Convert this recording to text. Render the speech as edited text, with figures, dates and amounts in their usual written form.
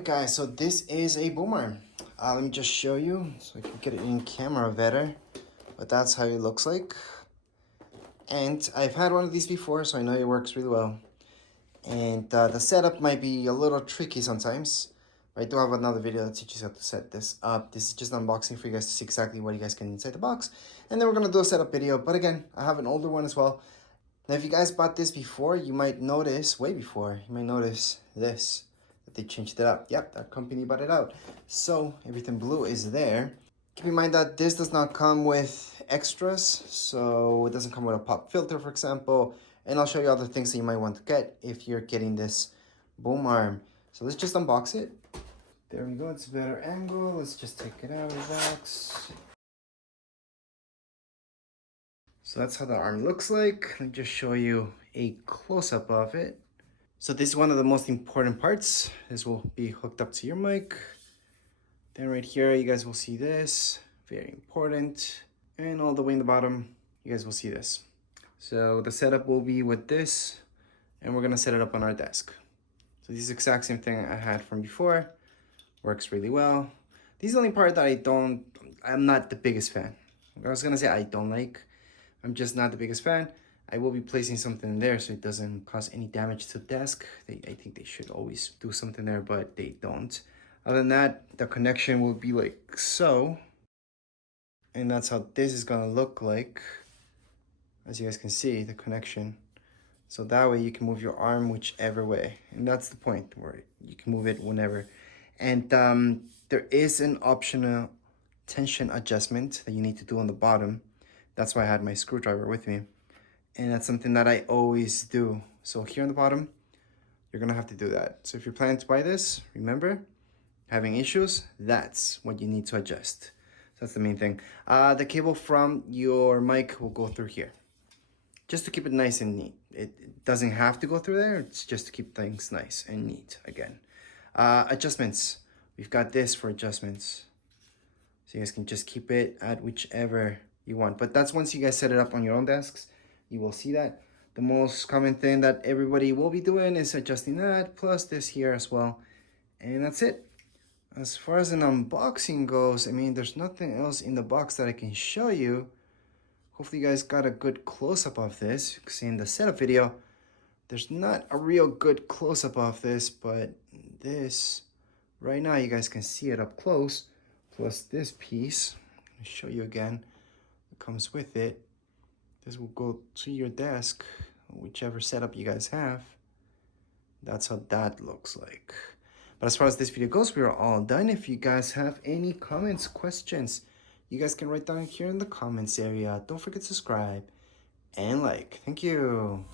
Alright guys, so this is a boom arm. Let me just show you so I can get it in camera better. But that's how it looks like. And I've had one of these before, so I know it works really well. And the setup might be a little tricky sometimes. I do have another video that teaches how to set this up. This is just an unboxing for you guys to see exactly what you guys can inside the box. And then we're going to do a setup video. But again, I have an older one as well. Now, if you guys bought this before, you might notice, way before, you might notice this, that they changed it up. Yep, that company bought it out. So everything blue is there. Keep in mind that this does not come with extras. So it doesn't come with a pop filter, for example. And I'll show you other things that you might want to get if you're getting this boom arm. So let's just unbox it. There we go, it's a better angle. Let's just take it out of the box. So that's how the arm looks like. Let me just show you a close-up of it. So this is one of the most important parts. This will be hooked up to your mic. Then right here, you guys will see this. Very important. And all the way in the bottom, you guys will see this. So the setup will be with this, and we're gonna set it up on our desk. So this is the exact same thing I had from before. Works really well. This is the only part that I'm not the biggest fan. I was gonna say I don't like. I'm just not the biggest fan. I will be placing something in there so it doesn't cause any damage to the desk. I think they should always do something there, but they don't. Other than that, the connection will be like so. And that's how this is gonna look like. As you guys can see, the connection. So that way you can move your arm whichever way. And that's the point, where you can move it whenever. And there is an optional tension adjustment that you need to do on the bottom. That's why I had my screwdriver with me. And that's something that I always do. So here on the bottom, you're gonna have to do that. So if you're planning to buy this, remember, having issues, that's what you need to adjust. So that's the main thing. The cable from your mic will go through here, just to keep it nice and neat. It doesn't have to go through there. It's just to keep things nice and neat again. Adjustments. We've got this for adjustments. So you guys can just keep it at whichever you want. But that's once you guys set it up on your own desks, you will see that. The most common thing that everybody will be doing is adjusting that, plus this here as well. And that's it. As far as an unboxing goes, I mean, there's nothing else in the box that I can show you. Hopefully you guys got a good close-up of this. You can see in the setup video, there's not a real good close-up of this, but this, right now you guys can see it up close. Plus this piece, I'll show you again, it comes with it. This will go to your desk, whichever setup you guys have. That's how that looks like. But as far as this video goes, we are all done. If you guys have any comments, questions, you guys can write down here in the comments area. Don't forget to subscribe and like. Thank you.